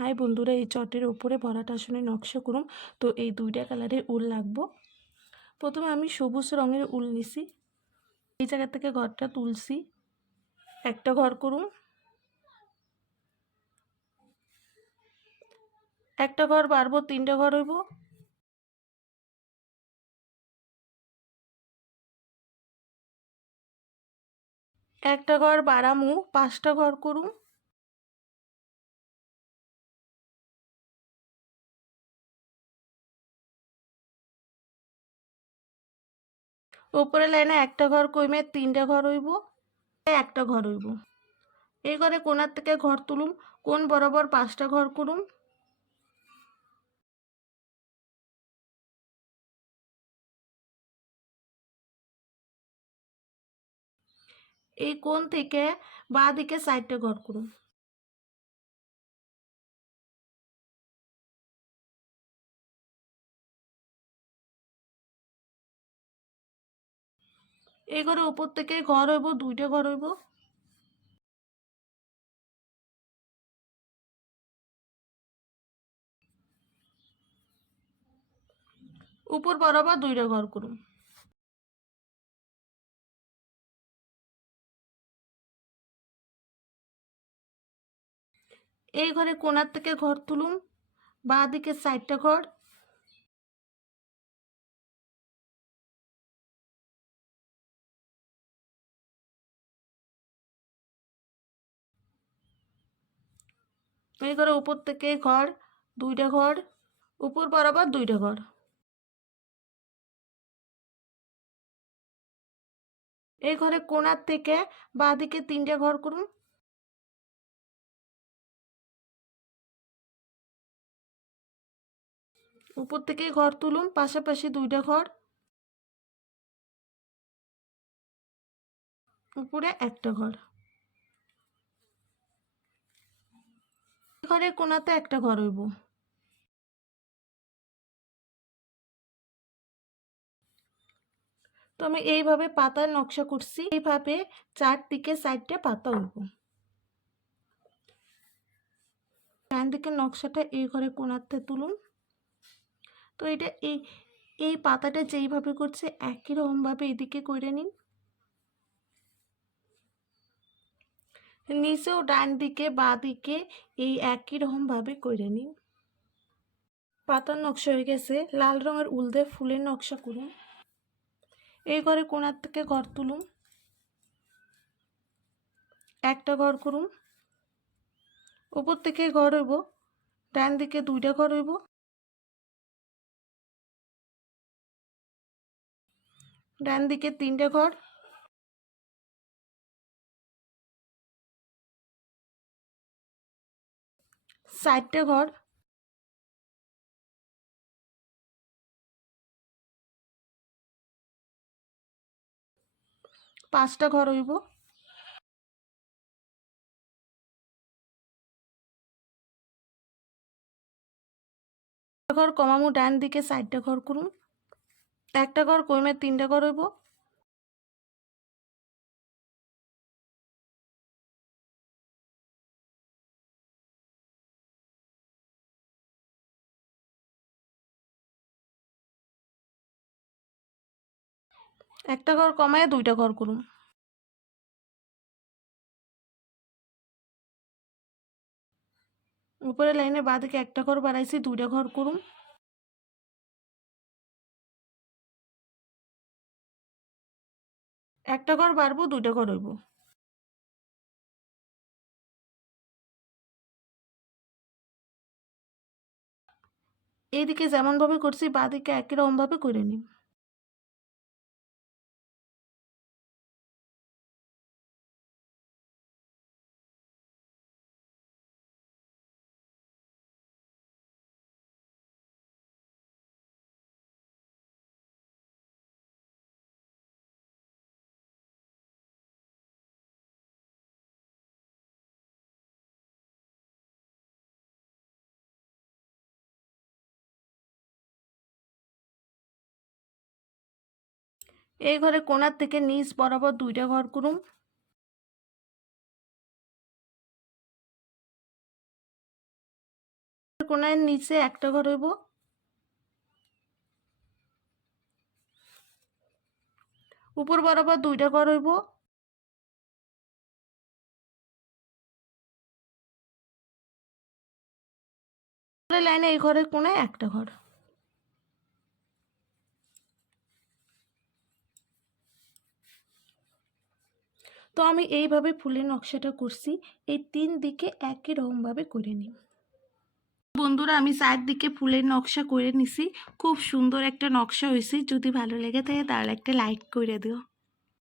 High বন্ধুরা, এই চটের ওপরে ভরাট আসনে নকশা করুম। তো এই দুইটা কালারের উল লাগবো। প্রথমে আমি সবুজ রঙের উল নিছি, এই জায়গা থেকে ঘরটা তুলছি, একটা ঘর করুম, একটা ঘর বাড়বো, তিনটা ঘর হইব। একটা ঘর বাড়ামু, পাঁচটা ঘর করুম। উপরে লাইনে একটা ঘর কইমে তিনটা ঘর হইব, একটা ঘর হইব। এই ঘরে কোণার থেকে ঘর তুলুম, কোণ বরাবর পাঁচটা ঘর করুম। এই কোণ থেকে বাঁ দিকে চারটা ঘর করুম। এই ঘরে উপর থেকে ঘর হইব, দুইটা ঘর হইব। উপর বরাবর দুইটা ঘর করুম। এই ঘরে কোণার থেকে ঘর তুলুম, বাঁ দিকে চারটা ঘর। এই ঘরে উপর থেকে ঘর, দুইটা ঘর, উপর বরাবর দুইটা ঘর। এই ঘরে কোণার থেকে বাঁ দিকে তিনটা ঘর করুন। উপর থেকে ঘর তুলুন, পাশাপাশি দুইটা ঘর, উপরে একটা ঘর। ঘরে কোণাতে একটা ঘর হইব। তো আমি এইভাবে পাতার নকশা করছি, এইভাবে চারদিকে চারটে পাতা হইব। ডান দিকের নকশাটা এই ঘরে কোণাতে তুলুন। তো এটা এই পাতাটা যেইভাবে করছে একই রকমভাবে এদিকে করে নিন। নিচেও ডান দিকে বাঁ দিকে এই একই রকমভাবে করে নিন। পাতার নকশা হয়ে গেছে, লাল রঙের উল দিয়ে ফুলের নকশা করুন। এই ঘরে কোণার থেকে ঘর তুলুন, একটা ঘর করুন। উপর থেকে ঘর হইব, ডান দিকে দুইটা ঘর হইব। ডান দিকে তিনটা ঘর, চারটে ঘর, পাঁচটা ঘর হইব। ঘর কমামু, ডান দিকে চারটা ঘর করুন। একটা ঘর কমে তিনটা ঘর হইব। একটা ঘর কমায় দুইটা ঘর করুন। উপরে লাইনে বাঁ দিকে একটা ঘর বাড়াইছি, দুইটা ঘর করুন। একটা ঘর বাড়বো, দুইটা ঘর হইব। এইদিকে যেমন ভাবে করছি বাঁ দিকে একই রকম ভাবে করে নিন। এই ঘরে কোণার থেকে নিচ বরাবর দুইটা ঘর করুন। কোণার নিচে একটা ঘর হইব, উপর বরাবর 2টা ঘর হইব, লাইনে এই ঘরের কোণায় একটা ঘর। তো আমি এইভাবে ফুলের নকশাটা করছি, এই 3 দিকে একই রকমভাবে করে নিই। বন্ধুরা আমি 4 দিকে ফুলের নকশা করে নিছি, খুব সুন্দর একটা নকশা হয়েছে। যদি ভালো লেগে থাকে তাহলে একটা লাইক করে দিও।